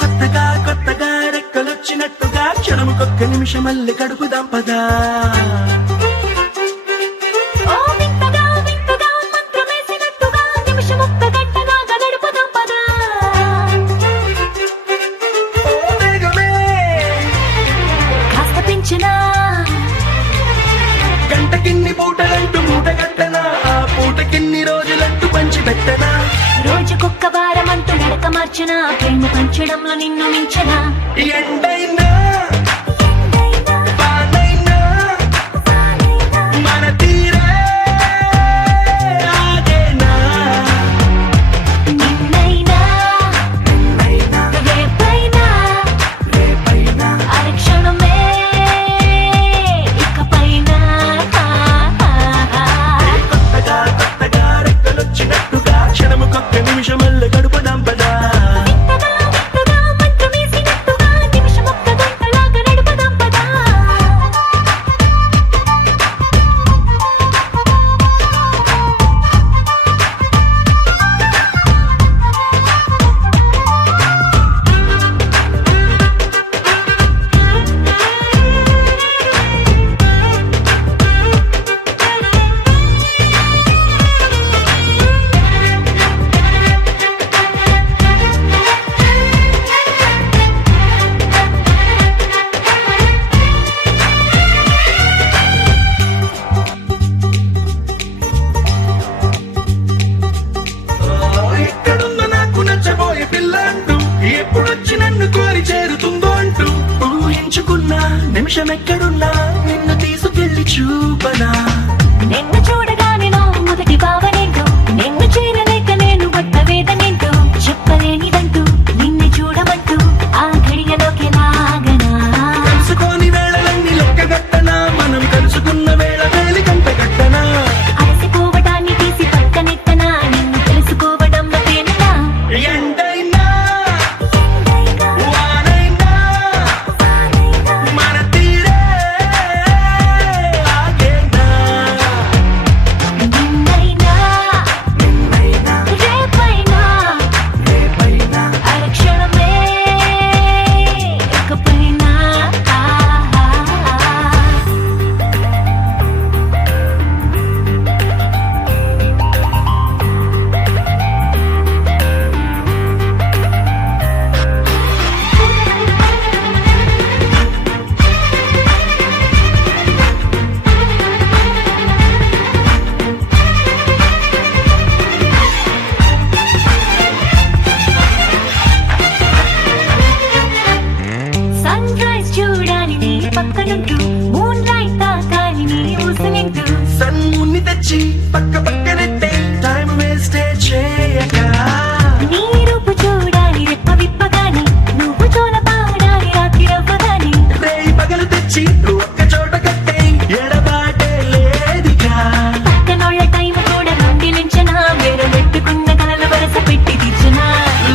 కొత్తగా కొత్తగా రెక్కలొచ్చినట్టుగా క్షణముకొక్క నిమిషమల్లి గడుపుదాం పదా. గంటకిన్ని పూటలంటూ మూట కట్టనా, ఆ పూటకిన్ని రోజులంటూ పంచి పెట్టనా, రోజుకొక్క వారం అంటూ నడక మార్చనా, ప్రేమ పంచడంలో నిన్ను మించనా. ఎండైనా వానైనా మన తీరే ఆగేనా. నిన్నైనా రేపైనా అరక్షణమే ఇకపైన. కొత్తగా కొత్తగా రెక్కలొచ్చినట్టుగా క్షణముకొక్క నిమిషమల్లి గడుపుదాం పదా. ఎక్కడుందో నాకు నచ్చబోయే పిల్ల అంటూ, ఎప్పుడొచ్చి నన్ను కోరి చేరుతుందో అంటూ ఊహించుకున్న నిమిషం ఎక్కడున్నా నిన్ను తీసుకెళ్లి చూపనా. నిన్ను చూడగానే నా మొదటి భావనేంటో, నిన్ను చేరలేక నేను పడ్డ వేదనేంటో, చెప్పలేనిదంటూ నిన్ను చూడమంటూ ఆ ఘడియలోకి లాగనా. తెలుసుకోని వేళలన్నీ లెక్కగట్టనా, మనం కలుసుకున్న వేళ వేలి కంట గట్టనా. అలసిపోవడాన్ని తీసి పక్కనెత్తనా, నిన్ను తెలుసుకోవడంలో తేలినా. ఎండైనా వానైనా మన తీరే ఆగేనా. నిన్నైనా రేపైనా అరక్షణమే ఇకపైన. సన్ రైజ్ చూడాలి నీ పక్కనుంటూ, మూన్ లైట్ తాకాలి నీ ఊసనింటూ. సన్ముని తెచ్చి పక్క పక్కనెట్టే టైం వేస్టే చేయక. నీ రూపు చూడాలి రెప్ప విప్పగాని, నువ్వు చోల పాడాలి రాత్రి రవ్వగాని. రేయి పగలు తెచ్చి ఒక్క చోట కట్టే ఎడబాటే లేదిగా. పక్కనోళ్ళ టైం కూడా రొండిలించనా, వేరే పెట్టుకున్న కలలు వరస పెట్టి తీర్చనా.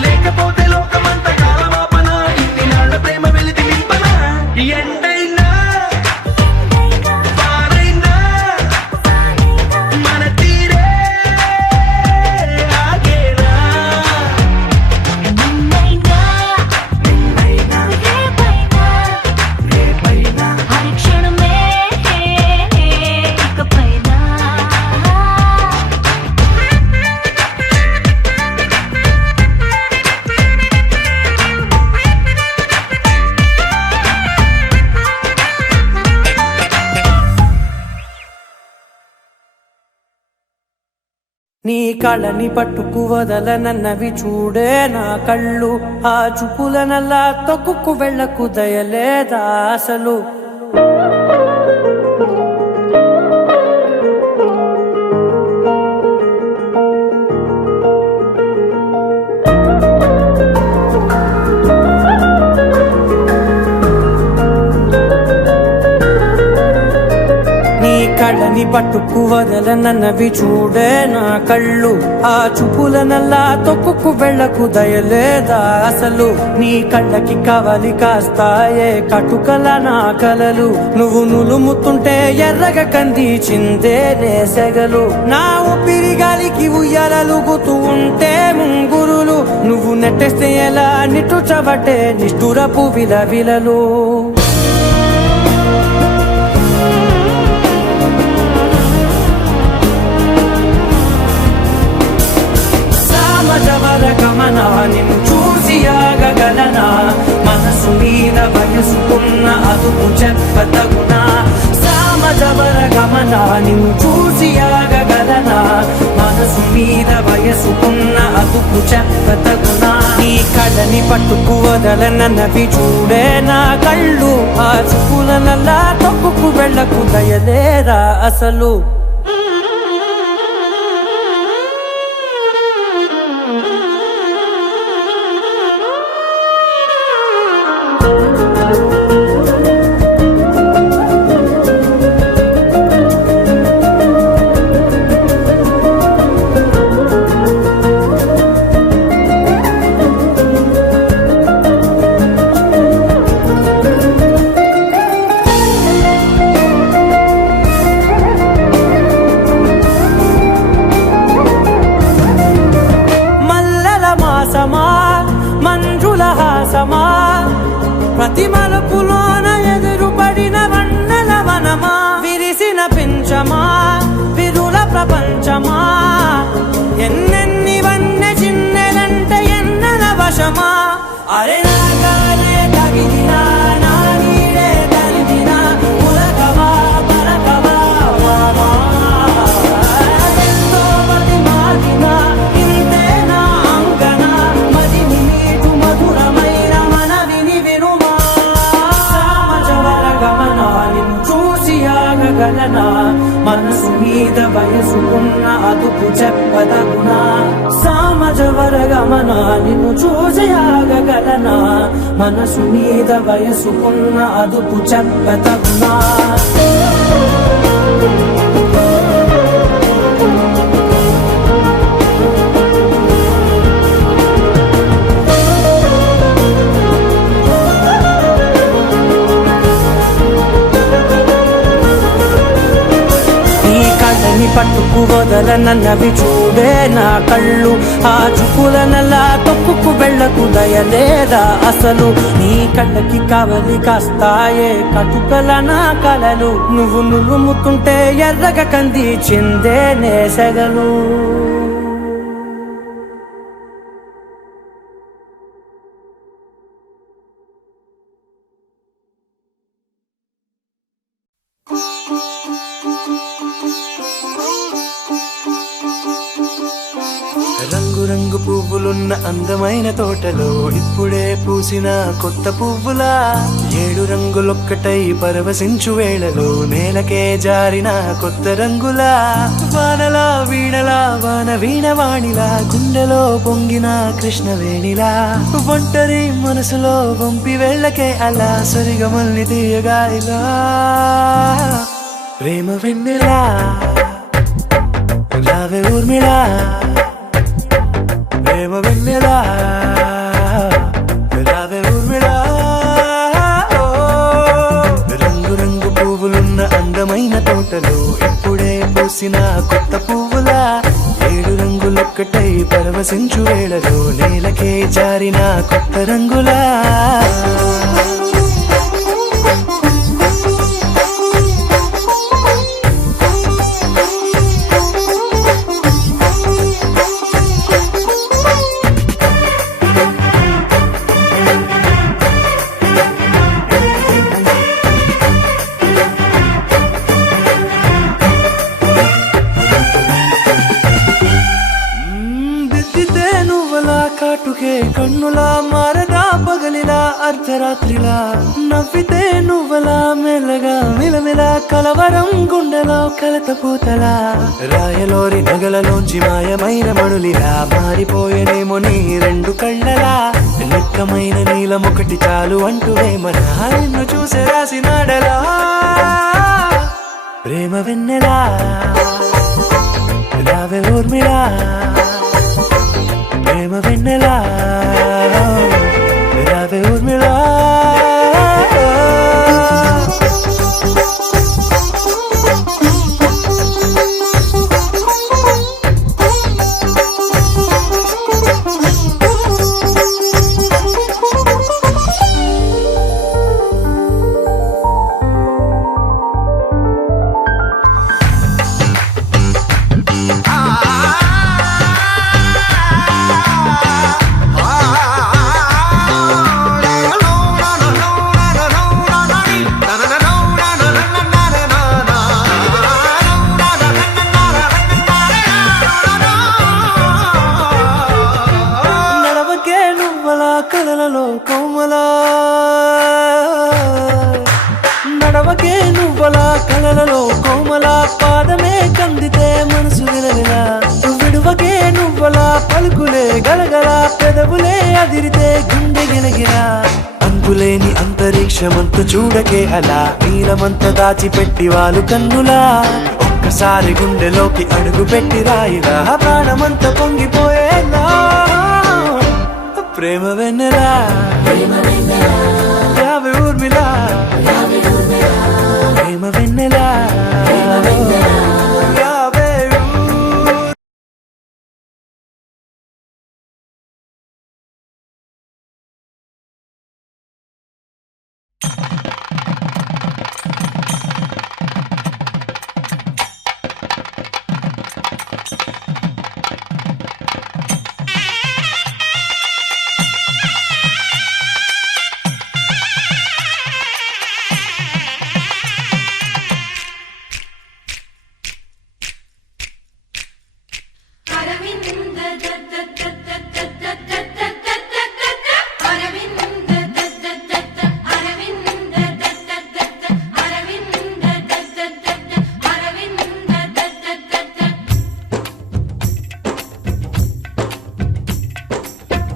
లేకపోతే లోకమంత కాలమాపన, ఇన్ని నాళ్ళ ప్రేమ వెలితి నింపన. ఎండైనా వానైనా మన తీరే ఆగేనా. నిన్నైనా రేపైనా అరక్షణమే ఇకపైన. నీ కళ్ళని పట్టుకు వదలనన్నవి చూడే నా కళ్ళు, ఆ చూపులనల్లా తొక్కుకు వెళ్ళకు దయలేదా అసలు. నీ కళ్ళని పట్టుకు వదలనన్నవి చూడే నా కళ్ళు, ఆ చూపులనల్లా తొక్కుకు వెళ్ళకు దయలేదా అసలు. నీ కళ్ళకి కవలి కాస్తాయే కటుకల నా కలలు, నువ్వు నులుముతుంటే ఎర్రగ కంది చిందే నేసెగలు. నా ఊపిరి గాలికి తాగి ఉయ్యాలలుగుతూ ఉంటే ముంగురులు నువ్వు నెట్టేస్తే ఎలా నిట్టుచబట్టే నిష్ఠురపు విలవిలలు సామజవర గమన నిన్ను చూసి ఆగగలనా మనసు మీద వయసుకున్న అదుపు చెప్పతగునా సామజవర గమన నిన్ను చూసి ఆగగలనా మనసు మీద వయసుకున్న అదుపు చెప్పతగునా నీ కళ్ళని పట్టుకు వదలనన్నవి చూడే నా కళ్ళు ఆ చూపుల నల్లా తొక్కుకు వెళ్ళకు దయలేరా అసలు మంజుల హాసమా ప్రతి మలుపులోన ఎదురుపడిన వన్నెల వనమా విరిసిన పించమా విరుల ప్రపంచమా ఎన్నెన్ని వన్నె చిన్నెలంటే ఎన్నెల వశమా అరే నాగాలే తగిలినా నా నీడే తరిమినా ఉలకవా పలకవా వామా ఎంతో మతి మాటినా ఇంతే నా అంగన మదిని నీటు మధురమైన మనవిని వినుమా సామజవర గమన నిన్ను చూసి ఆగగలనా మనసు మీద వయసుకున్న అదుపు చెప్పదగునా సామజవర గమన నిన్ను చూసి ఆగగలనా మనసు మీద వయసుకున్న అదుపు చెప్పదగునా పట్టుకు వదలనన్నవి చూడే నా కళ్ళు ఆ చూపుల నల్లా తొక్కుకు వెళ్ళకు దయలేదా అసలు నీ కళ్ళకి కావలి కాస్తాయే కటుకల నా కలలు నువ్వు నులుముతుంటే ఎర్రగ కంది చిందే నేసగలు రంగు రంగు పువ్వులున్న అందమైన తోటలో ఇప్పుడే పూసిన కొత్త పువ్వులా 7 రంగులొక్కటై పరవశించు వేళలో నేలకే జారిన కొత్త రంగులా వానలా వీణలా వాన వీణవాణిలా గుండెలో పొంగిన కృష్ణవేణిలా ఒంటరి మనసులో వంపి వెళ్ళకే అలా సరిగమల్ని తీయగా ఇలా ప్రేమ వెన్నెలా రావే ఊర్మిళా ప్రేమ వెన్నెలా రావే ఊర్మిళా రంగు రంగు పువ్వులున్న అందమైన తోటలో ఇప్పుడే పూసిన కొత్త పువ్వులా 7 రంగులొక్కటై పరవశించు వేళలో నేలకే జారిన కొత్త రంగులా కాటుకే కన్నులా మారగా పగలిలా అర్ధరాత్రిలా నవ్వితే నువ్వలా మెల్లగా మిలమిలా కలవరం గుండెలో కలతపూతలా రాయలోరి నగలలోంచి మాయమైన మణులిలా మారిపోయేనేమో నీ 2 కళ్ళలా నిక్కమైన నీలమొకటి చాలు అంటూ వేమనా నిన్ను చూసే రాసినాడలా ప్రేమ వెన్నెలా రావే ఊర్మిళా ప్రేమ వెన్నెలా రావే ఊర్మిళా కోమలా నడవకే నువ్వలా కలలలో కోమలా పాదమే కందితే మనసు విలవిలా విడువకే నువ్వలా పలుకులే గలగల పెదవులే అదిరితే గుండె గిలగిలా అంతులేని అంతరిక్షమంత చూడకే అలా నీలమంత దాచిపెట్టి వాళ్ళు కన్నులా ఒక్కసారి గుండెలోకి అడుగు పెట్టి రాయిలా ప్రాణమంత పొంగిపోయేలా ప్రేమ వెన్నెలా యావే ఊర్మిలా ప్రేమ వెన్నెలా యావే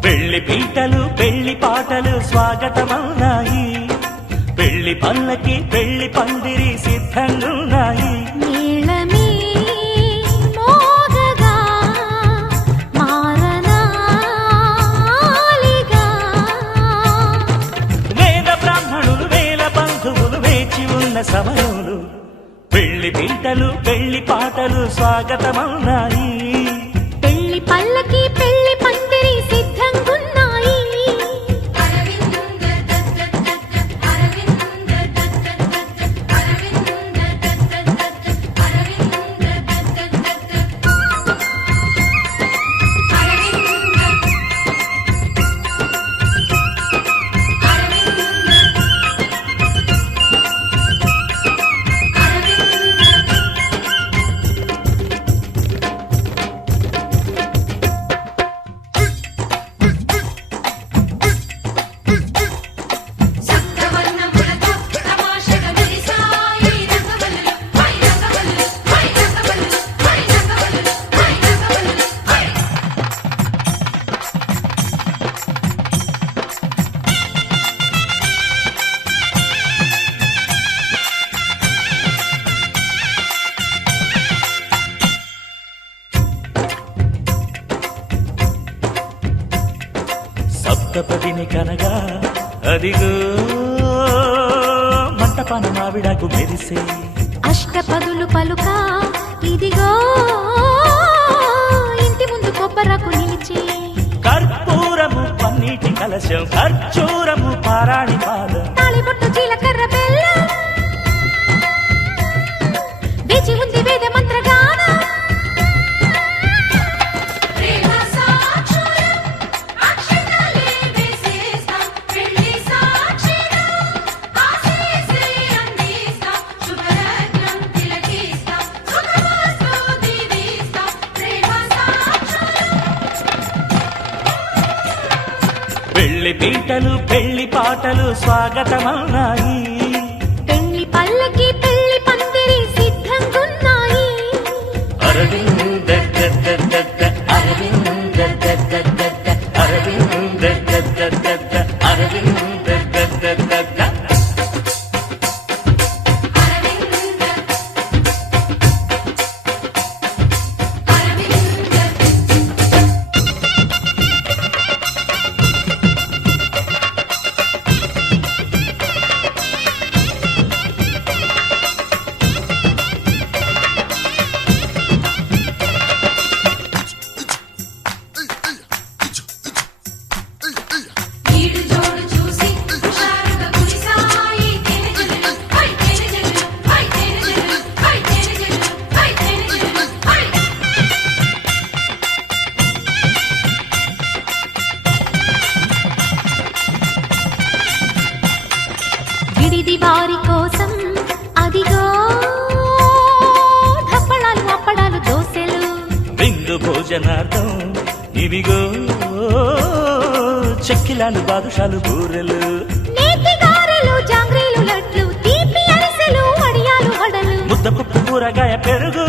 పెళ్లి పీటలు పెళ్లి పాటలు స్వాగతమన్నాయి పెళ్లి పల్లకి పెళ్లి పందిరి సిద్ధంగున్నాయి నీళమే మోగగా మారనాలిగా వేద బ్రాహ్మణులు వేల బంధువులు వేచి ఉన్న సమయంలో పెళ్లి పీటలు పెళ్లి పాటలు స్వాగతమన్నాయి పెళ్లి పల్లకి పెళ్లి పందిరి సిద్ధంగున్నాయి సప్తపదిని కనగా అదిగో మంటపాన మావిడాకు మెరిసే అష్టపదులు పలుక ఇదిగో ఇంటి ముందు కొబ్బరకు నిలిచి కర్పూరము పన్నీటి కలశం ఖర్జూరము పారాణి పాదం తాళిబొట్టు జీలకర్ర బెల్లం వేచి ఉంది వేద మంత్రగానం పెళ్లి పీటలు పెళ్లి పాటలు స్వాగతమన్నాయి పెళ్లి పల్లకి పెళ్లి పందిరి సిద్ధంగున్నాయి అరవింద అరవింద అరవింద అరవింద విడిది వారి కోసం అదిగో ధప్పడాలు అప్పడాలు దోసెలు విందు భోజనార్థం ఇవిగో చెక్కిలాలు బాదుషాలు బూరెలు నేతి గారెలు జాంగ్రీలు లడ్లు తీపి అరిసెలు వడియాలు వడలు ముద్దపప్పు కూరగాయ పెరుగు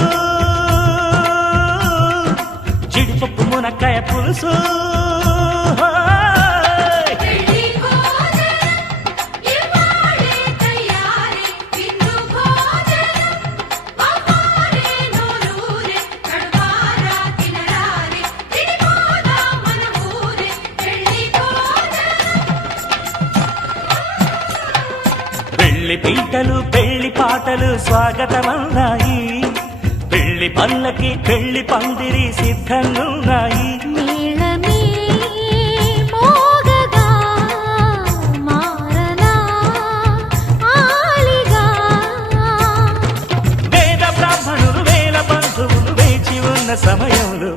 జీడిపప్పు మునక్కాయ పులుసు పెళ్లి పీటలు పెళ్లి పాటలు స్వాగతమన్నాయి పెళ్లి పల్లకి పెళ్లి పందిరి సిద్ధంగున్నాయి మేళమే మోగగా మారనా ఆలిగా వేద బ్రాహ్మణులు వేల బంధువులు వేచి ఉన్న సమయంలో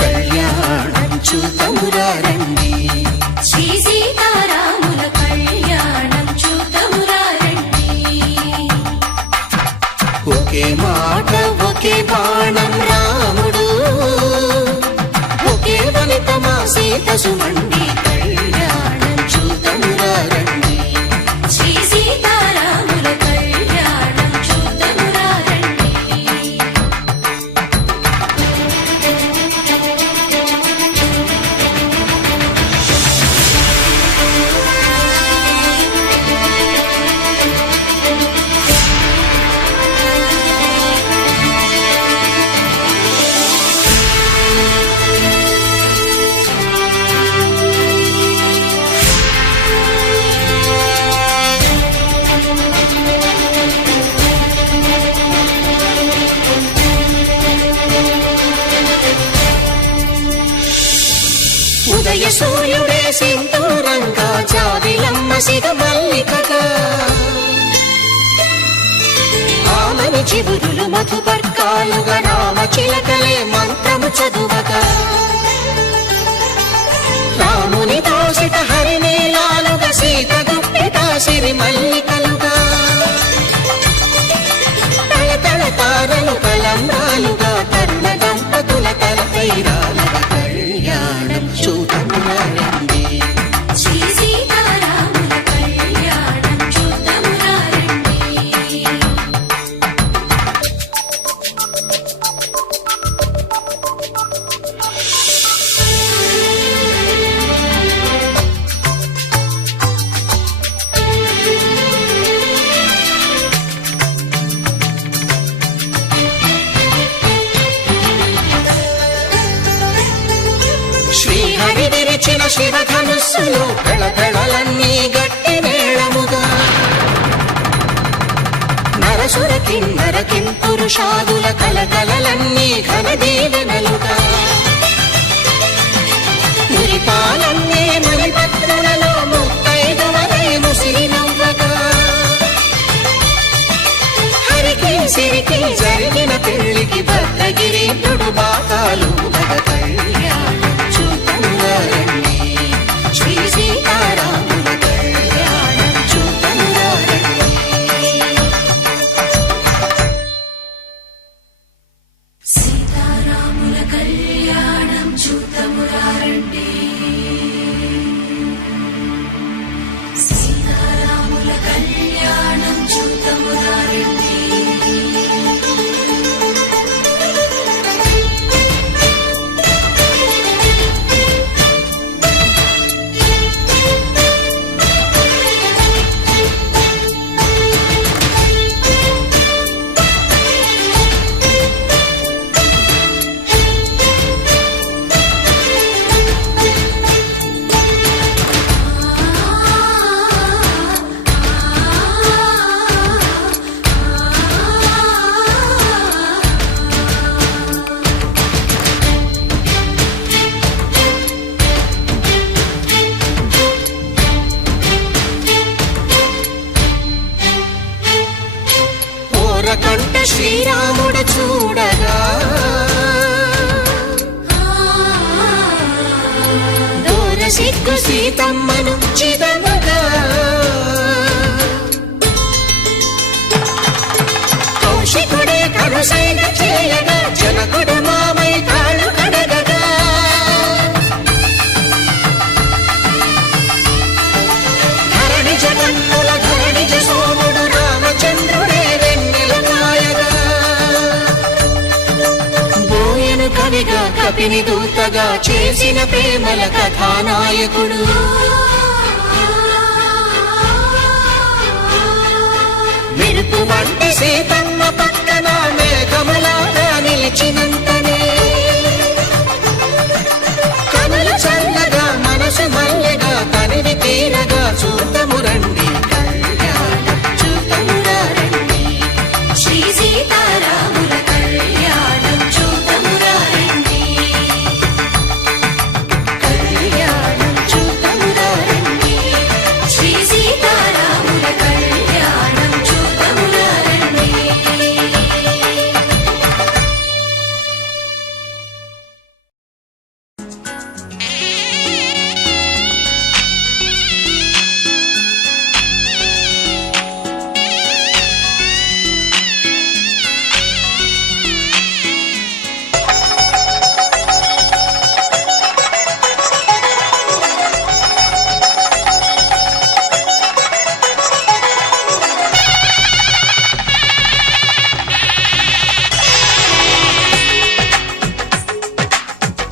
కళ్యాణం చూతమురా రండి శ్రీ సీతారాముల కళ్యాణం చూతమురా రండి ఒకే మాట ఒకే బాణం రాముడు ఒకే వనిత మా సీత సుమండి కళ్యాణం చూతమురా రండి శ్రీ సీతారాముల కళ్యాణం చూతమురా రండి ఉదయ సూర్యుడే సింధూరంగా జావిలమ్మ సిగ మల్లికగా ఆమని చివురులు మధుపర్కాలుగా రామ చిలకలే మంత్రము చదువగా రాముని దోసిట హరినీలాలుగా సీత గుప్పిట సిరి మల్లికలుగా తళతళ తారలు కలంబ్రాలుగా తరుణ దంపతుల తలపైరాలుగా కళ్యాణం చూతమురా రండి శ్రీ సీతారాముల కళ్యాణం చూతమురా రండి శ్రీహరి విరిచిన శివధనుస్సులు గళగళలన్నీ గట్టి మేళముగా నరసుర కిన్నర కింపురుషాదుల కలకలలన్నీ ఘన దీవెనలుగా మురిపాలన్నీ మణిపత్రులలో ముత్తైదువలై ముసిరి నవ్వగా హరికి సిరికి జరిగిన పెళ్లికి భద్రగిరీంద్రుడు బాకాలు కళ్యాణం చూతమురా రండి శ్రీ సీతారాముల కళ్యాణం చూతమురా రండి సీతారాముల కళ్యాణం చూతమురా రండి సీతారాముల కళ్యాణం చూతమురా రండి సీతమ్మను చిదమగా కౌశికుడే కరుసైన చేయగా జనకుడు మామై కాళ్ళు కడగగా ధరణి జగన్నుల ధరణిజ సోముడు రామచంద్రుడే వెన్నెల కాయగా బోయను కవిగా కపిని దూతగా చేసిన ప్రేమల కథానాయకుడు మెరుపు వంటి సీతమ్మ పక్కన మేఘములాగా నిలిచినంతనే కనులు చల్లగా మనసు మల్లెగా తనివి తీరగా చూతము రండి కళ్యాణం చూతమురా రండి శ్రీ సీతారాముల కళ్యాణం చూతమురా రండి కళ్యాణం చూతమురా రండి శ్రీ సీతారాముల కళ్యాణం చూతమురా రండి.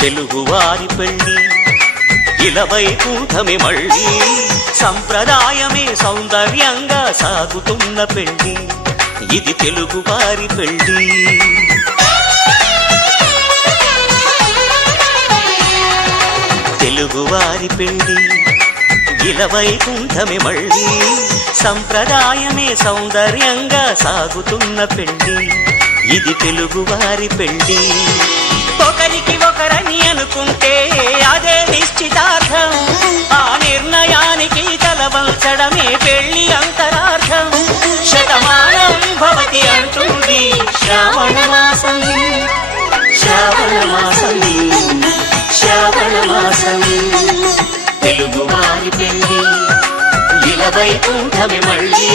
తెలుగువారి పెళ్ళి ఇలవైకుంఠమే మళ్ళీ సంప్రదాయమే సౌందర్యంగా సాగుతున్న పెళ్ళి ఇది తెలుగువారి పెళ్ళి తెలుగువారి పెళ్ళి ఇలవైకుంఠమే మళ్ళీ సంప్రదాయమే సౌందర్యంగా సాగుతున్న పెళ్ళి ఇది తెలుగువారి పెళ్ళి ఒకరికి ఒకరని అనుకుంటే అదే నిశ్చితార్థం ఆ నిర్ణయానికి తలవంచడమే పెళ్లి అంతరార్థం శతమానం భవతి అంటుంది శ్రావణ మాసం శ్రావణ మాసం శ్రావణ మాసం తెలుగువారి పెళ్లి ఇలవైకుంఠమే మళ్ళీ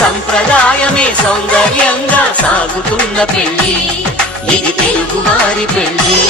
సంప్రదాయమే సౌందర్యంగా సాగుతున్న పెళ్లి ఇది తెలుగువారి పెళ్ళి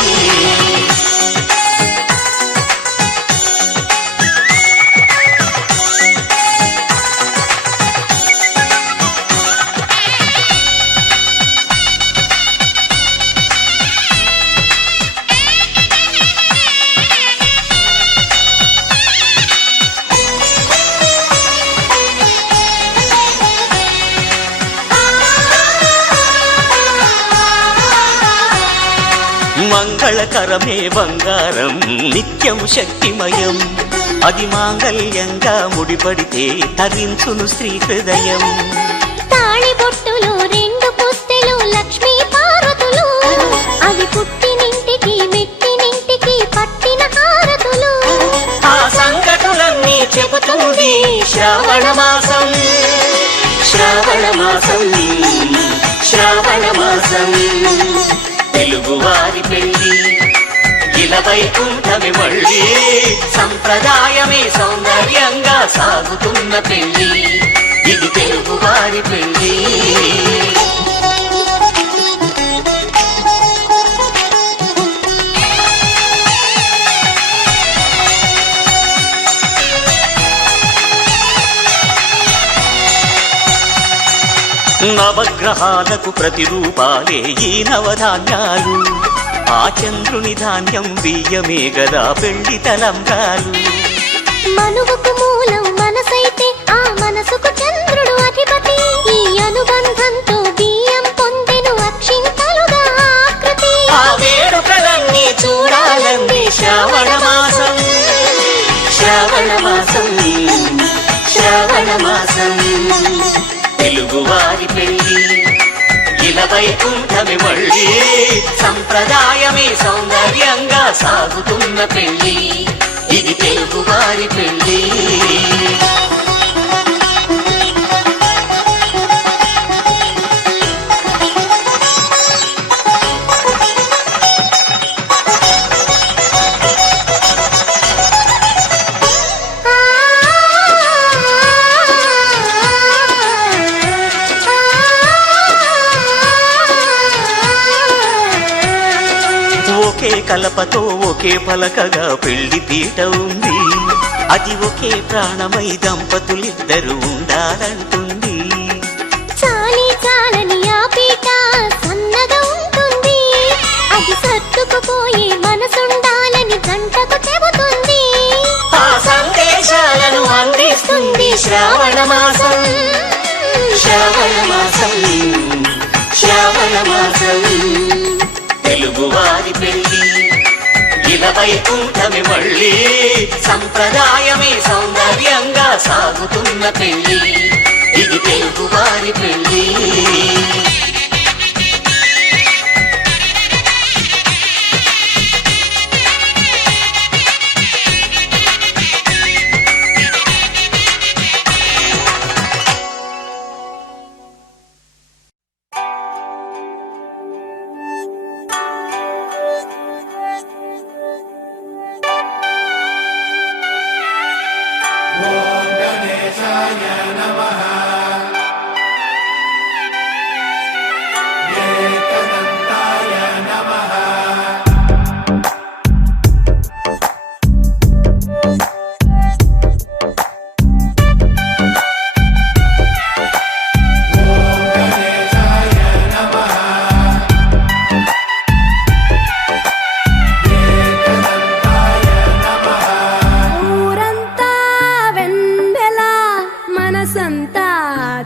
మంగళకరమే బంగారం నిత్యం శక్తిమయం అది మాంగళ్యంగా ముడిపడితే తరించును శ్రీ హృదయం తాళి బొట్టులు రెండు పుస్తెలు లక్ష్మీ పార్వతులు అవి పుట్టినింటికి మెట్టినింటికి పట్టిన హారతులు ఆ సంగతులన్నీ చెబుతుంది శ్రావణ మాసం శ్రావణ మాసం శ్రావణ మాసం తెలుగువారి పెళ్ళి ఇలవైకుంఠమే మళ్ళీ సంప్రదాయమే సౌందర్యంగా సాగుతున్న పెళ్ళి ఇది తెలుగువారి పెళ్ళి నవగ్రహాలకు ప్రతిరూపాలే ఈ నవధాన్యాలు ఆ చంద్రుని ధాన్యం బియ్యమే గదా పెళ్లి తలంబ్రాలు మనువుకు మూలం మనసైతే ఆ మనసుకు చంద్రుడు అధిపతి ఈ అనుబంధంతో బియ్యం పొందెను అక్షింతలుగా ఆకృతి ఆ వేడుకలన్నీ చూడాలంది శ్రావణ మాసం శ్రావణ మాసం శ్రావణ మాసం తెలుగువారి పెళ్ళి ఇలవైకుంఠమే మళ్ళీ సంప్రదాయమే సౌందర్యంగా సాగుతున్న పెళ్ళి ఇది తెలుగువారి పెళ్ళి కలపతో ఒకే పలకగా పెళ్లి పీట ఉంది. అది ఒకే ప్రాణమై దంపతులిద్దరు ఉండాలంటుంది. చాలి చాలని ఆ పీట సన్నగా ఉంటుంది. అది సర్దుకుపోయి మనసుండాలని జంటకు చెబుతుంది. ఆ సందేశాలను అందిస్తుంది శ్రావణ మాసం. శ్రావణ మాసం, శ్రావణ మాసం. తెలుగువారి పెళ్లి ఇలా వైకుంఠమి మళ్ళీ సంప్రదాయమే సౌందర్యంగా సాగుతున్న పెళ్లి. ఇది తెలుగువారి పెళ్లి.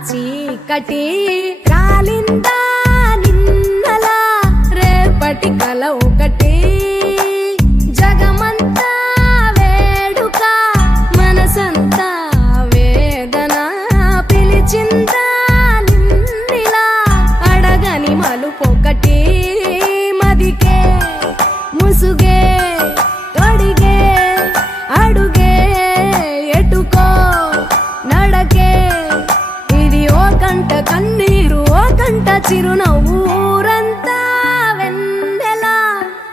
చీకటి రాలిందా నిన్నలా రేపటి కల ఒకటి. జగమంతా వేడుక మనసంతా వేదన పిలిచిందా నిన్నిలా అడగని మలుపొకటి. మదికే ముసుగే తొడిగే అడుగే ఎటుకో నడకే. ఇది ఓ కంట కన్నీరు ఓ కంట చిరునవ్వు. ఊరంతా వెన్నెల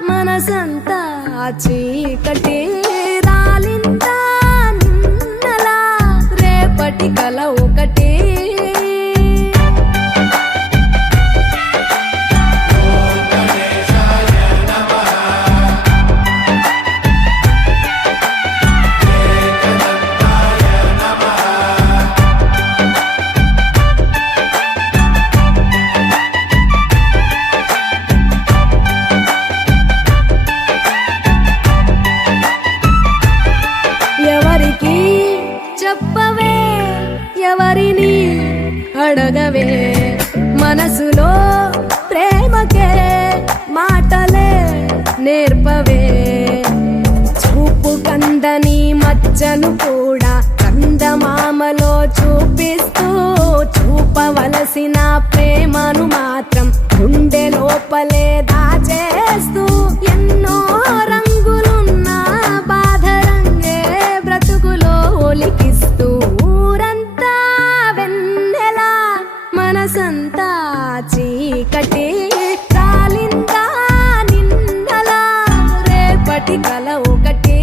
మనసంతా చీకటి రాలిందా నిన్నలా రేపటి కల ఒకటి. ఎవరికి చెప్పవే ఎవరిని అడగవే మనసులో ప్రేమకే మాటలే నేర్పవే. చూపు కందని మచ్చను కూడా కందమామలో చూపిస్తూ చూపవలసిన ప్రేమను మాత్రం గుండె లోపలే దాచేస్తూ ఎన్నో రంగులున్న బాధ రంగే బ్రతుకులో ఒలికిస్తూ. ఊరంతా వెన్నెల మనసంతా చీకటి రాలిందా నిన్నలా రేపటి కల ఒకటి.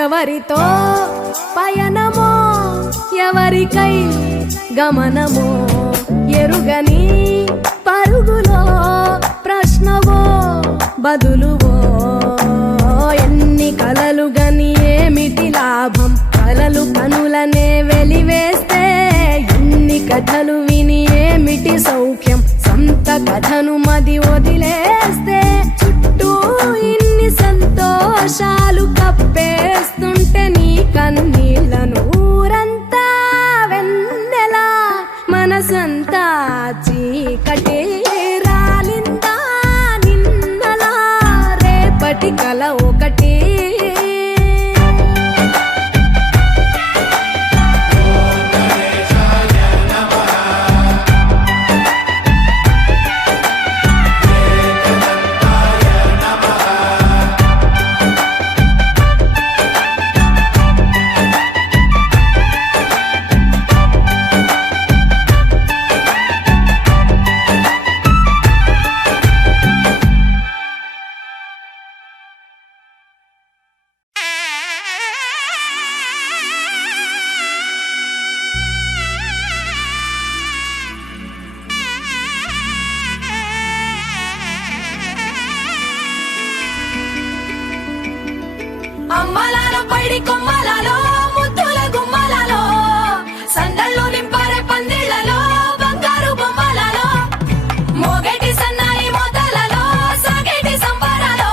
ఎవరితో పయనమో ఎవరికై గమనమో ఎరుగని పరుగులో ప్రశ్నవో బదులువో. ఎన్ని కలలు గని ఏమిటి లాభం కలలు కనులనే వెలివేస్తే. ఎన్ని కథలు విని ఏమిటి సౌఖ్యం సొంత కథను మది వదిలేస్తే. చుట్టూ ఇన్ని సంతోషాలు కప్పేస్తుంటే నీ కన్నీళ్లను. ఊరంతా వెన్నెల మనసంతా చీకటి రాలిందా నిన్నలా రేపటి కల ఒకటి. అమ్మలాలో పైడి కొమ్మలలో ముద్దుల గుమ్మలలో సందళ్ళు నింపారే పందిళ్లలో బంగారు బొమ్మలలో మోగేటి సన్నాయి మోతలలో సాగేటి సంబరాలో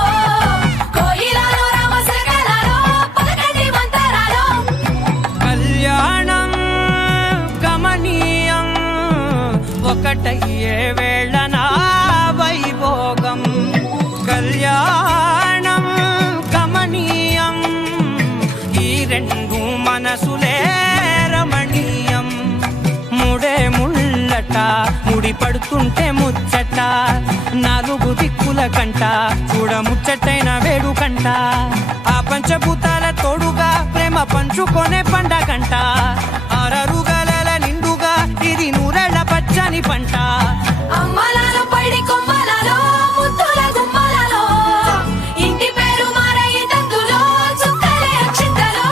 కోయిలలో రామసగలలో పలకటి మంతరాలో కళ్యాణం గమనీయం ఒకటయ్యే వేళ నా వైభోగం కళ్యాణం గమనీయం ఈ రెండు మనసులే రమణీయం ముడే ముళ్ళట ముడి పడుతుంటే ముచ్చట నాలుగు దిక్కుల కంట చూడ ముచ్చటైన వేడుకంట ఆ పంచభూతాల తోడుగా ప్రేమ పంచుకొనే పండగంట ఆరరుగల నిండుగా ఇది నూరెళ్ళ పచ్చని పంట అమ్మలాలో పైడి కొమ్మలలో ముద్దుల గుమ్మలలో ఇంటి పేరు మారయి తందులో చుక్కలే అక్షింతలో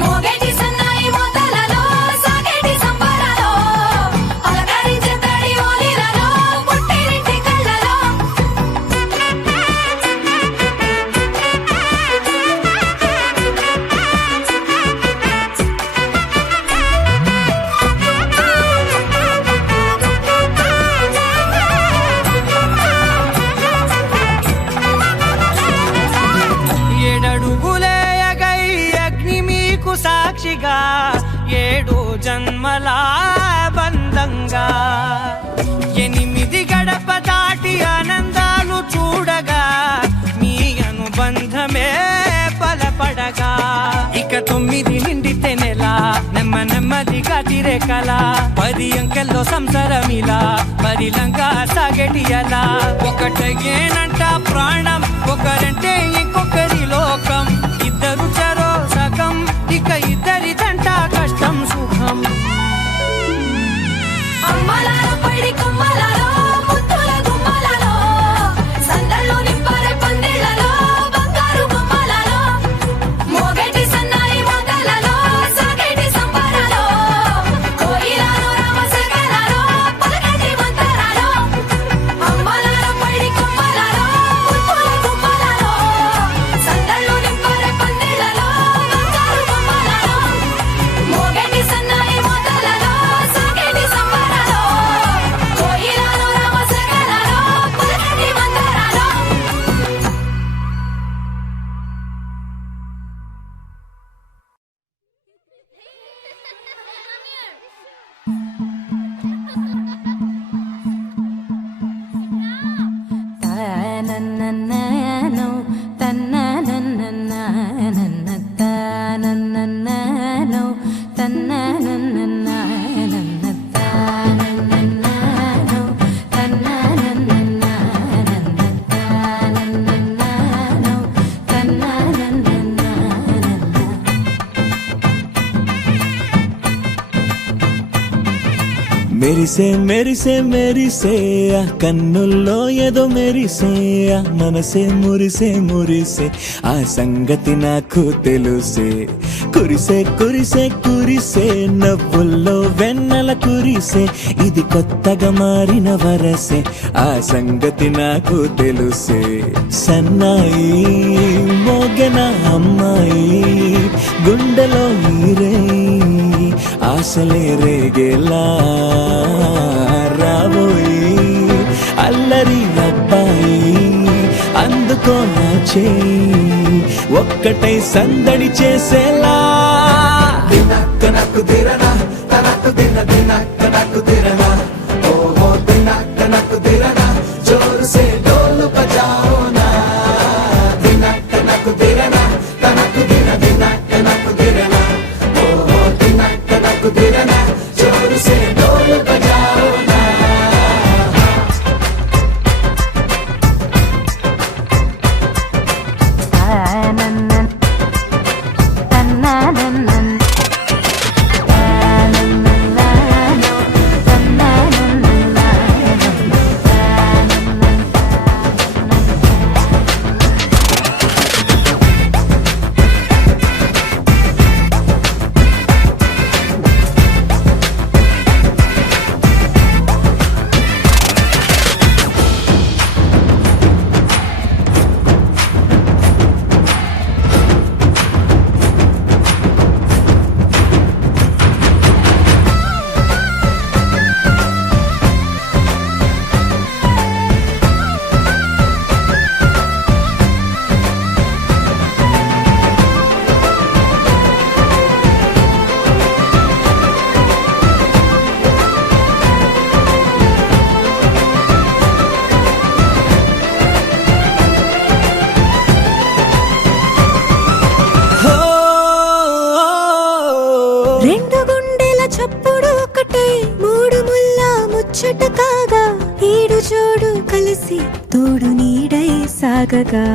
మోగేటి సన్నాయి మోతలలో సాగేటి సంబరాలో అలకరించే తడి ఓలిలలో పుట్టినింటి కళ్ళలో ఏడడుగులేయగై అగ్ని మీకు సాక్షిగా ఏడు జన్మల బంధంగా ఎనిమిది గడప దాటి ఆనందాలు చూడగా మీ అనుబంధమే బలపడగా ఇక 9 నిండితే నెల నెమ్మదిగా తిరే కల 10 అంకెల్లో సంసారమిలా పరిలంగా సాగటియలా ఒకటేనంట ప్రాణం ఒకరంటే ఇంకొకరి లోకం ఇద్దరు చరో సగం ఇక ఇద్దరిదంట కష్టం సుఖం అమ్మలాలో పైడి కొమ్మలలో ముద్దుల గుమ్మలలో సందళ్ళు నింపారే పందిళ్లలో బంగారు బొమ్మలలో మోగేటి సన్నాయి మోతలలో సాగేటి సంబరాలో కోయిలలో రామసగలలో పలకటి మంతరాలో అమ్మలాలో పైడి కొమ్మలలో ముద్దుల గుమ్మలలో సందళ్ళు నింపారే పందిళ్లలో బంగారు బొమ్మలలో మోగేటి సన్నాయి మోతలలో సాగేటి సంబరాలో కోయిలలో రామసగలలో పలకటి మంతరాలో తానన్నన్ననో తన్ననన్నననన్న తానన్నన్ననో తన్ననన్నననన్న తానన్నన్ననో తన్ననన్నననన్న తానన్నన్ననో తన్ననన్నననన్న మెరిసే మెరిసే మెరిసే ఆ కన్నుల్లో ఏదో మెరిసే ఆ మనసే మురిసే మురిసే ఆ సంగతి నాకు తెలుసే కురిసే కురిసే కురిసే నవ్వుల్లో వెన్నెల కురిసే ఇది కొత్తగా మారిన వరసే ఆ సంగతి నాకు తెలుసే సన్నాయి మోగన అమ్మాయి గుండెలో ఈరే ఆశలే రేగేలా రాబోయి అల్లరి అబ్బాయి అందుకో నా చేయి ఒక్కటై సందడి చేసేలా దినక్క నాకు దిరనా తనకు దిన దినక్క నాకు దిరనా ఓహో దినక్క నాకు దిరనా జోరు సే డోలు బజాओ నా దినక్క నాకు దిరనా తనకు దిన దినక్క నాకు దిరనా ఓహో దినక్క నాకు దిరనా జోరు సే డోలు బజాओ నా తన్ననన్ననన్న కలిసి తోడు నీడై సాగగా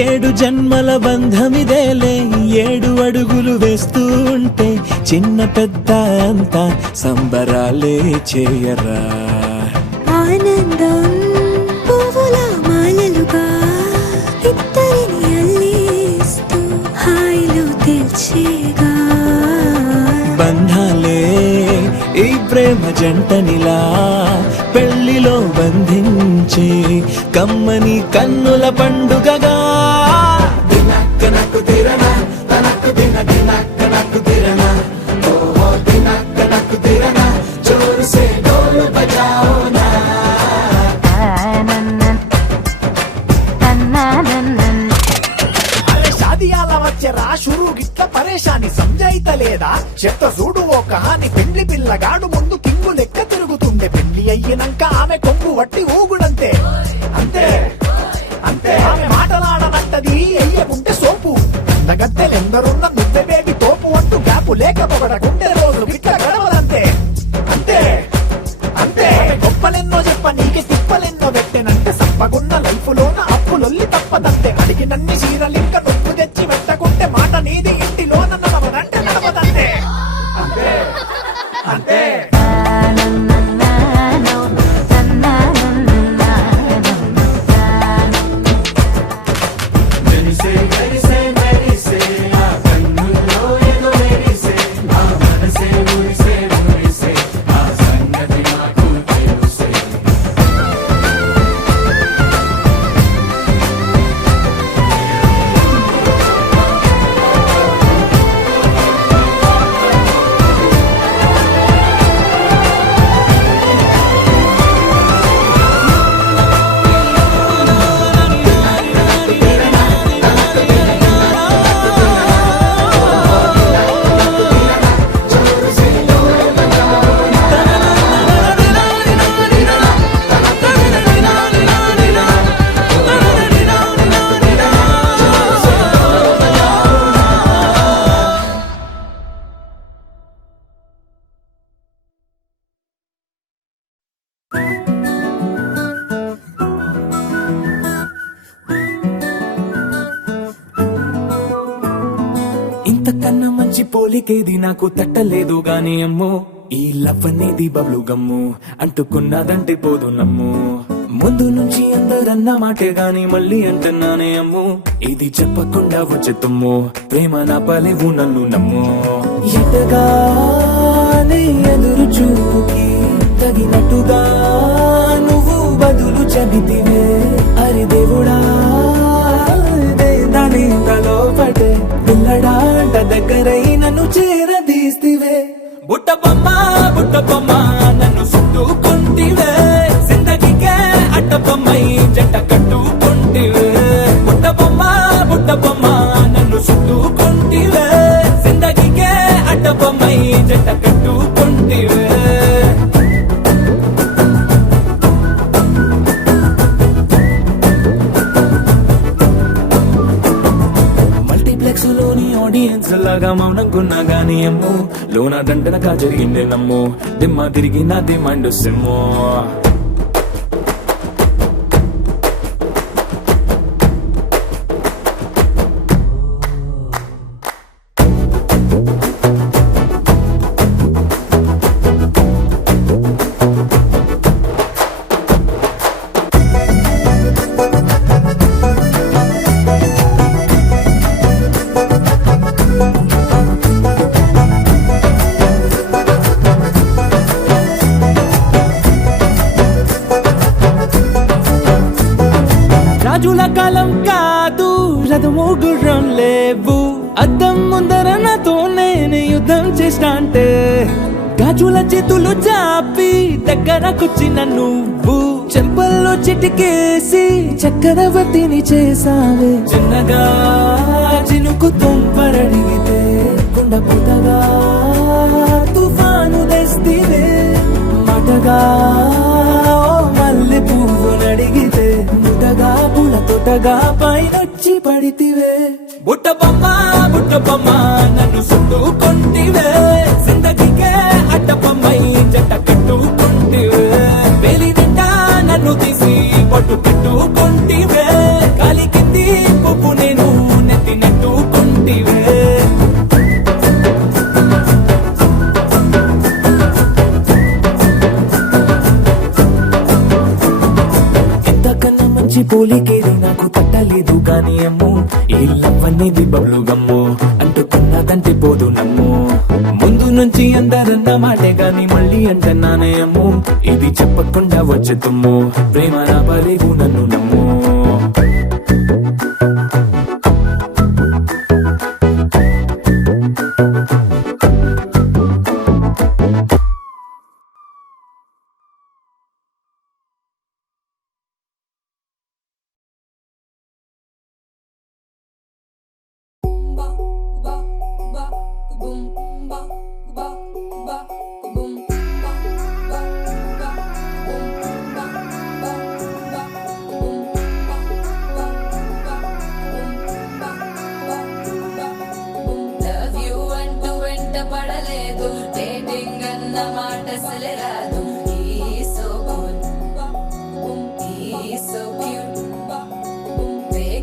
7 జన్మల బంధమిదేలే 7 అడుగులు వేస్తూ ఉంటే చిన్న పెద్ద అంతా సంబరాలే చేయరా ఆనందం పువ్వుల మాలలుగా ఇద్దరిని అల్లేస్తూ హాయిలు తెల్చేగా బంధాలే ఈ ప్రేమ జంటనిలా పెళ్లిలో బంధించి కమ్మని కన్నుల పండుగగా దినక్కనకు తిరనా తనకు దిన దినక్కనకు తిరనా ఓహో దినక్కనకు తిరనా జోరు సే డోలు బజాओ నా అరే షాదియాల వచ్చెరా షురు గిట్ల పరేషాని సంజాయితలేదా చెత్త చూడు ఓ కహాని పెండ్లి పిల్లగాడు ముందు కింగు లెక్క తిరుగుతుండే పెళ్లి అయ్యినంక ఆమె కొంగు వట్టి ఊగుడంతే అంతే అంతే ఆమె మాటలాడనంటది అయ్యకుంటే సోపు అందగత్తెలెందరున్న నువ్వే బేబీ తోపు అంటూ గ్యాపు లేకపోవడకుంటే రోజు గిట్ల గడవదంతే అంతే అంతే గొప్పలెన్నో చెప్ప నీకే తిప్పలెన్నో పెట్టెనంటే సప్పగున్న లైఫ్ లోన అప్పులొల్లి తప్పదంతే అడిగినన్ని చీరలింక నొప్పు తెచ్చి పెట్టకుంటే మాట నీది ఇంటిలోన నడవదంటే నడవదంతే అంతే అంతే ఇంతకన్నా మంచి పోలికేది నాకు తట్టలేదు గాని అమ్మో ఈ లవ్ అనేది బబ్లు గమ్ము అంటుకున్నదంటే పోదు నమ్ము ముందు నుంచి అందరన్న మాటే గాని మళ్ళీ అంటున్నానే అమ్ము ఇది చెప్పకుండా వచ్చే తుమ్ము ప్రేమ నా పలేవు నన్ను నమ్ము ఎటగానే ఎదురు చూకి తగినట్టుగా నువ్వు బదులు చెబితివే అరి దేవుడా దాని తలో పడే పిల్లడాంట దగ్గరై నన్ను చేరదీస్తివే బుట్ట బొమ్మ నన్ను చుట్టుకుంటివే జిందగీకే అట్ట బొమ్మై జంట కట్టుకుంటివే బుట్ట బొమ్మ నన్ను చుట్టుకుంటివే జిందగీకే అట్ట బొమ్మై జంట కట్టుకుంటివే లోని ఆడియన్స్ లాగా మౌనంకున్నా గానీ అమ్ము లోన దండనగా జరిగిందే నమ్ము దిమ్మ తిరిగి నా డిమాండ్ సిమ్ము రాజుల కాలం కాదు రథము గుర్రం లేవు అద్దం ముందర నాతో నేను యుద్ధం చేస్తా అంటే గాజుల చేతులు చాపి దగ్గరకొచ్చిన నువ్వు చెంపల్లో చిటికేసి చక్రవర్తిని చేసావే చిన్నగా చినుకు తుంపరడిగితే కుండ పుటగా తుఫాను తెస్తివే మాటగా మల్లె పువ్వు నడిగితే ముటగా పుల తొటగా పైనొచ్చి పడితివే బుట్ట బొమ్మ నన్ను చుట్టుకుంటివే జిందగీకే అట్ట బొమ్మై జంట కట్టుకుంటివే వేలి నిండా నన్ను తీసి పోలికేది నాకు తట్టలేదు గాని అమ్మో ఈ లవ్ అనేది బబ్లు గమ్ము అంటుకున్నదంటే పోదు నమ్ము ముందు నుంచి అందరన్న మాటే గాని మళ్ళీ అంటున్నానే అమ్ము ఇది చెప్పకుండా వచ్చే తుమ్ము ప్రేమ నా పరేగు నన్ను నమ్ము లవ్ యూ అంటూ వెంట పడలేదు డేటింగ్ అన్న మాట అసలే రాదు సో గుడ్ సో క్యూట్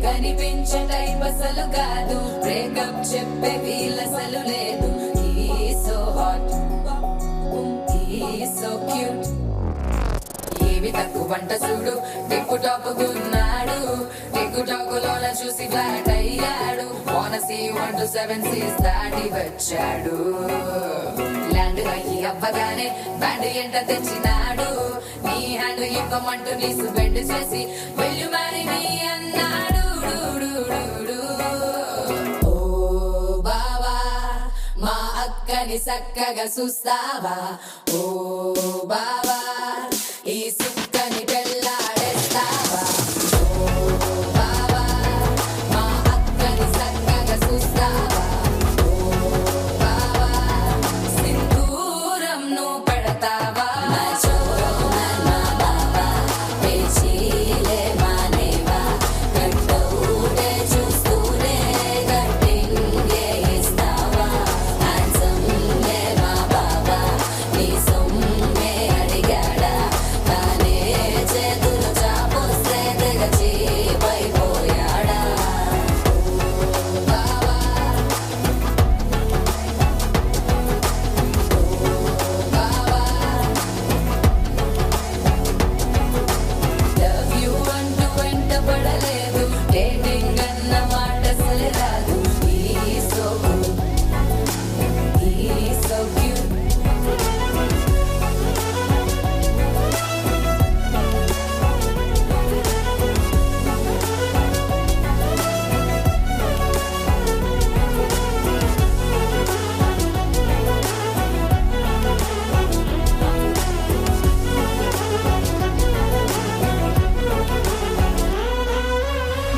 కనిపించే టైప్ అసలు కాదు బ్రేకప్ చెప్పే వీల్ అసలు లేదు సో హాట్ సో క్యూట్ ఏవి తక్కువ వంట చూడు టిక్కు టాప్ గున్నాడు టిక్కు టాక్ లోన చూసి ఫ్లాట్ అయ్యాడు వానసి 1 to 7 సీస్ దాటి వచ్చాడు ల్యాండ్ అయ్యి అవ్వగానే బ్యాండ్ ఎంట తెచ్చినాడు నీ హ్యాండ్ ఇవ్వమంటూ నీ బెండ్ చేసి వెళ్ళు మరి నీ అన్నాడు ఓ బావా మా అక్కని చక్కగా చూస్తావా ఓ బావా ఈ సుక్కని పెళ్ళాడేస్తావా ఓ బావా మా అక్కని చక్కగా చూస్తావా ఓ బావా సింధూరం నువ్వు పెడతావా నా బావా పేచీలే మానేవా కట్టౌటే చూస్తూనే కట్టింగే ఇస్తావా హ్యాండ్సమ్ లే మా బావా నీ సొమ్మే అడిగాడా తానే చేతులు చాపొస్తే తెగచి పైపోయాడా బావా లవ్ యూ అంటూ వెంట పడలేదు డేటింగ్ అన్న మాట అసలు రాదు సో గుడ్ సో క్యూట్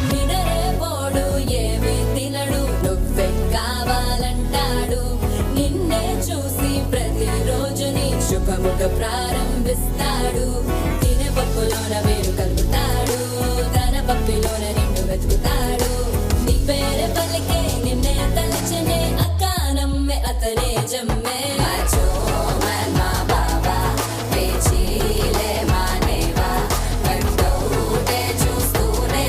వినరే పోడు ఏమి తినడు నువ్వే కావాలంటాడు నిన్నే చూసి ప్రతిరోజు నీ శుభముఖ ప్రారంభిస్తాడు తినే పప్పులోన వేరు కలుపుతాడు తన పప్పిలోన నిన్ను వెతుకుతాడు నీ పేరే పలికే నిన్నే తలచనే అక్క నమ్మే అతనే జమ్మే మా బాబా పేచీలే మానేవా కట్టౌటే చూస్తూనే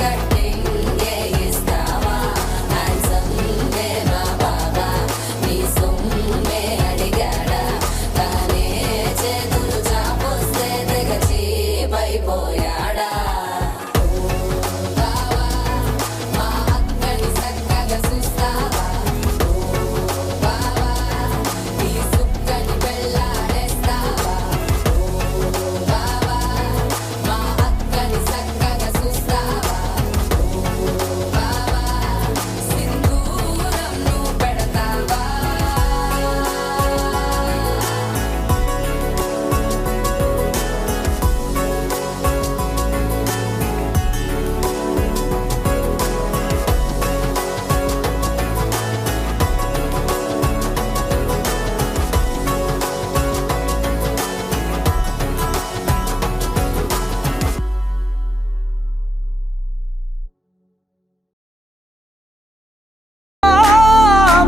కట్టింగే ఇస్తావా హ్యాండ్సమ్ లే మా బాబా నీ సొమ్మే అడిగాడా తానే చేతులు చాపొస్తే తెగచి పైపోయాడా బావా మా అక్కని చక్కగా చూస్తావా బావా ఈ సుక్కని పెళ్ళాడేస్తావా బావా మా అక్కని చక్కగా చూస్తావా బావా సింధూరం నువ్వు పెడతావా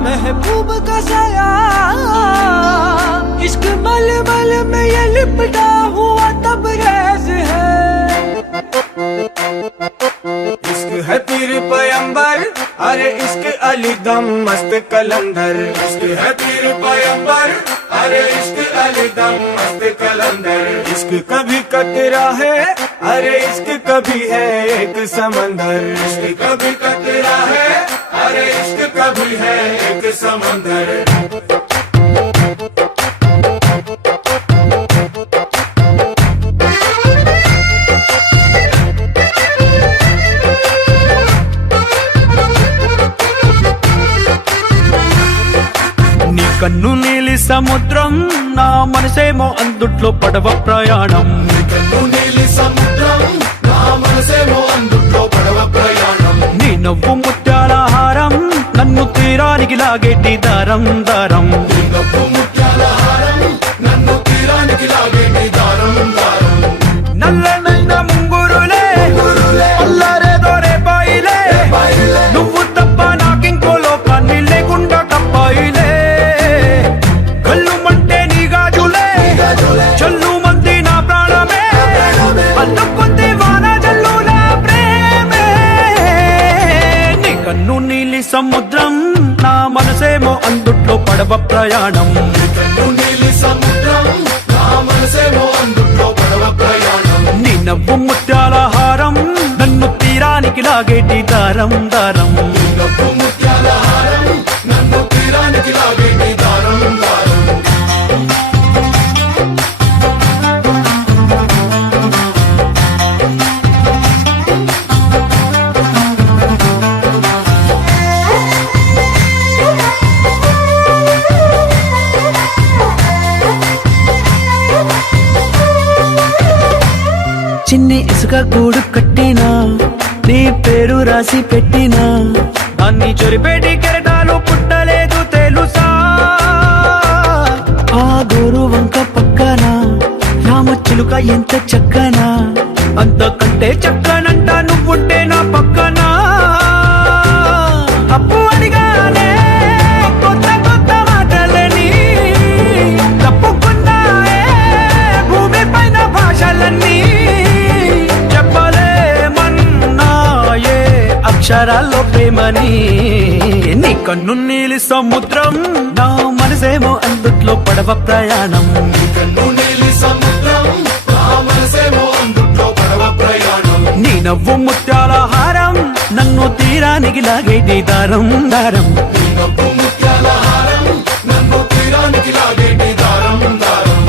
महबूब का साया इश्क मलमल में ये लिपटा हुआ तबरेज है इश्क है पीर पैगंबर अरे इश्क अली दम मस्त कलंदर इश्क है पीर पैगंबर अरे इश्क अली दम मस्त कलंदर इश्क कभी कतरा है अरे इश्क कभी है एक समंदर इश्क कभी कतरा है अरे इश्क कभी है एक समंदर కన్ను నీలి సముద్రం నా మనసేమో అందుట్లో పడవ ప్రయాణం కన్ను నీలి సముద్రం నా మనసేమో అందుట్లో పడవ ప్రయాణం నీ నవ్వు ముత్యాల హారం నన్ను తీరానికి లాగేటి దారం దారం నవ్వు ముత్యాల హారం నన్ను తీరానికి లాగేటి దారం దారం నల్లనైన ముంగురులే అల్లారేదో రేపాయిలే నువ్వు తప్ప నాకింకో లోకాన్ని లేకుండా కప్పాయిలే కళ్ళు మంటే నీ గాజులే చల్లు మంది నా ప్రాణమే అల్లుకుంది వాన జల్లుల ప్రేమే నీ కన్ను నీలి సముద్రం నా మనసేమో అందుట్లో పడవ ప్రయాణం కన్ను నీలి సముద్రం నా మనసేమో అందుట్లో పడవ ప్రయాణం నీ నవ్వు ముత్యాల హారం నన్ను తీరానికి లాగేటి దారం దారం నవ్వు ముత్యాల హారం నన్ను తీరానికి లాగేటి దారం దారం చిన్ని ఇసుక గూడు కట్టినా నీ పేరు రాసి పెట్టినా దాన్ని చొరిపేటి కెరటాలు పుట్టలేదు తెలుసా ఆ గోరు వంక పక్కన రామచిలుక ఎంత చక్కనా అంతకంటే చక్కనంట నువ్వుంటే నా పక్కన అప్పు అడిగానే కొత్త కొత్త మాటలని తప్పుకున్నాయే భూమి పైన భాషలన్నీ చెప్పలేమన్నాయే అక్షరాల్లో ప్రేమని నీ కన్ను నీలి సముద్రం నా మనసేమో అందుట్లో పడవ ప్రయాణం కన్ను నీలి సముద్రం నా మనసేమో అందుట్లో పడవ ప్రయాణం నీ నవ్వు ముత్యాల హారం నన్ను తీరానికి లాగేటి దారం దారం నవ్వు ముత్యాల హారం నన్ను తీరానికి లాగేటి దారం దారం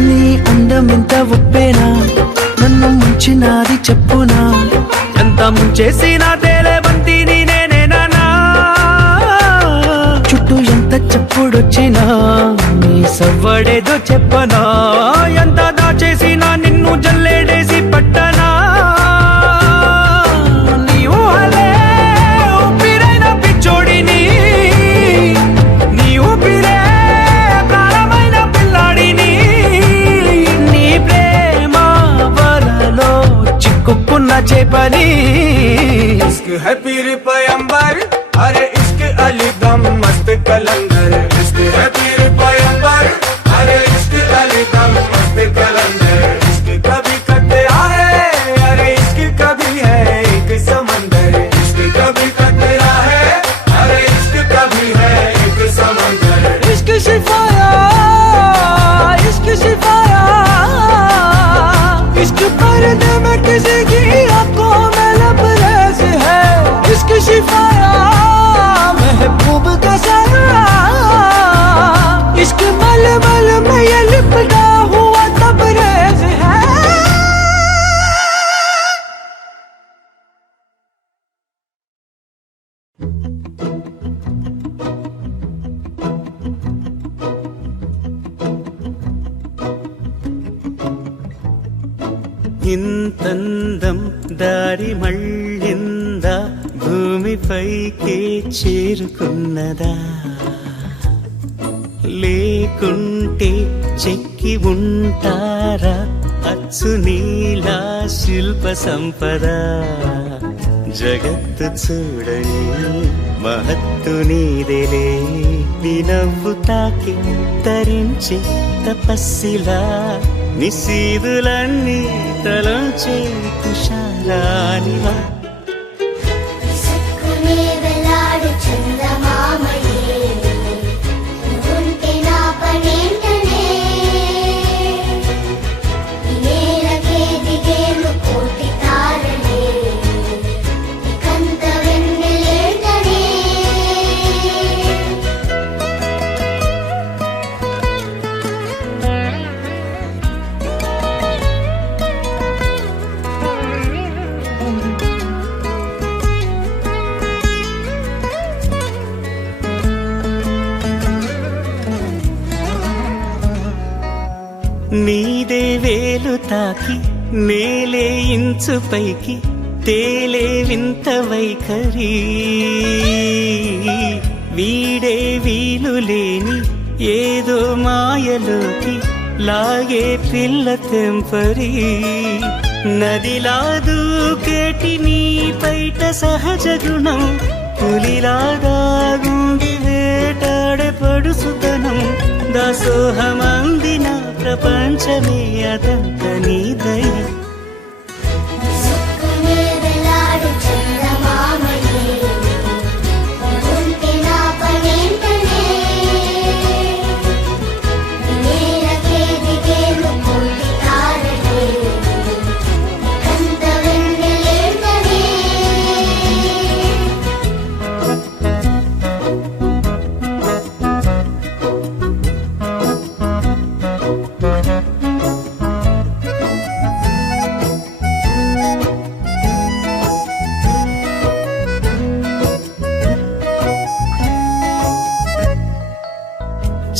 నీ అందమెంత ఒప్పేనా నన్ను ముంచినాది చెప్పునా ఎంత ముంచేసినా తేలేబంతి నేనేనా చుట్టూ ఎంత చెప్పుడొచ్చినా నీ సవ్వడేదో చెప్పనా ఎంత దాచేసినా నిన్ను జల్లేడేసి పట్టనా నీ ఊహలే ఊపిరైన పిచ్చోడిని నీ ఊపిరే ప్రాణమైన పిల్లాడిని నీ ప్రేమ వలలో చిక్కుకున్న చేపని इश्क है पीर पैगंबर अरे इश्क अली दम मस्त कलंदर इश्क है पीर पैगंबर अरे इश्क अली दम मस्त कलंदर इश्क कभी कतरा है अरे इश्क कभी है एक समंदर इश्क कभी कतरा है अरे इश्क कभी है एक समंदर इश्क शिफाया इश्क शिफाया इश्क पर्दे में किसी की आंखों में लबरेज है इश्क शिफाया महबूब का साया इश्क मलमल में ये लिपटा हुआ तबरेज है ఇంతందం దారి మళ్ళిందా భూమిపై బడికే చేరుకున్నదా లేకుంటే చెక్కి ఉంటారా అచ్చు నీలా శిల్ప సంపద జగత్తు చూడని మహత్తు నీదేలే నీ నవ్వు తాకి తరించే తపస్సిలా నిశీదులన్నీ తలంచే తుషారానివా నీదే వేలు తాకి నేలే ఇంచు పైకి తేలే వింత వైఖరి వీడే వీలు లేని ఏదో మాయలోకి లాగే పిల్ల తెంపరి నదిలా దూకేటి నీ పైట సహజ గుణం పులిలాగా గుండి వేటాడే పడుసుతనం దాసోహమందిన ప్రపంచమే అదంత నీదై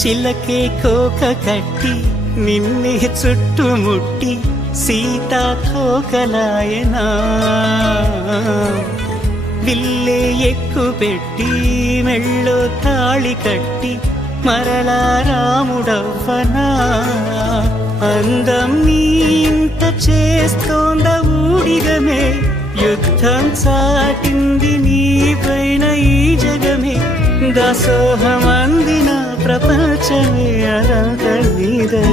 చిలకే కోక కట్టి నిన్నే చుట్టుముట్టి సీతాకోకలాయనా విల్లే ఎక్కు పెట్టి మెళ్ళో తాళి కట్టి మరలా రాముడవ్వనా అందం నీ ఇంత చేస్తోంద ఊడిగమే యుద్ధం చాటింది నీ పైన ఈ జగమే దాసోహమందిన ప్రపంచమే అదంత నీదై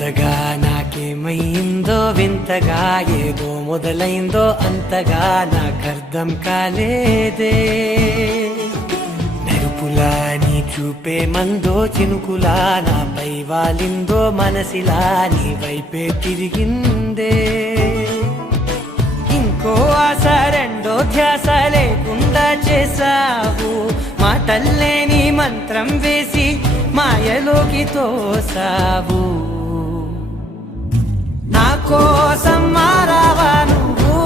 కొత్తగా నాకేమైందో వింతగా ఏదో మొదలైందో అంతగా నాకర్థం కాలేదే మెరుపులా నీ చూపే మందో చినుకులా నాపై వాలిందో మనసిలా నీ వైపే తిరిగిందే ఇంకో ఆశ రెండో ధ్యాస లేకుండా చేసావు మాటల్లే నీ మంత్రం వేసి మాయలోకి తోసావు నా కోసం మారావా నువ్వు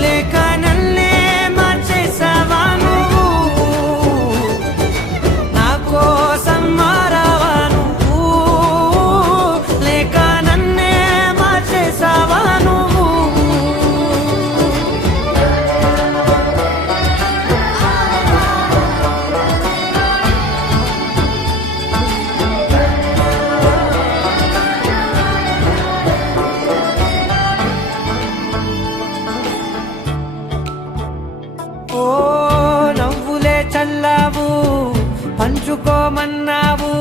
లేక నన్నే మార్చేసావా నువ్వు నా కోసం మారావా నువ్వు లేక నన్నే మార్చేసావా నువ్వు చల్లావు పంచుకోమన్నావు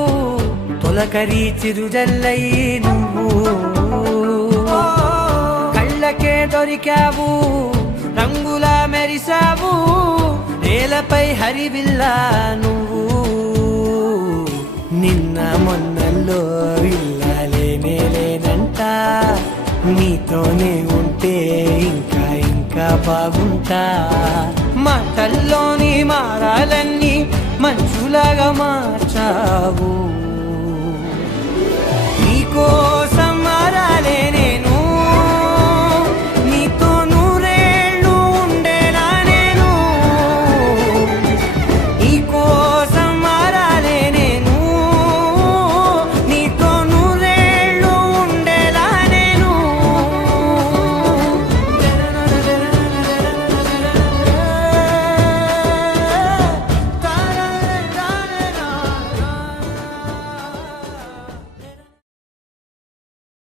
తొలకరి చిరుజల్లై నువ్వు కళ్ళకే దొరికావు రంగులా మెరిసావు నేలపై హరివిల్లా నువ్వు నిన్న మొన్నల్లో లేనంట నీతోనే ఉంటే ఇంకా ఇంకా బాగుంటా మాటల్లోని మారాలన్నీ మంచులాగా మార్చావు నీకో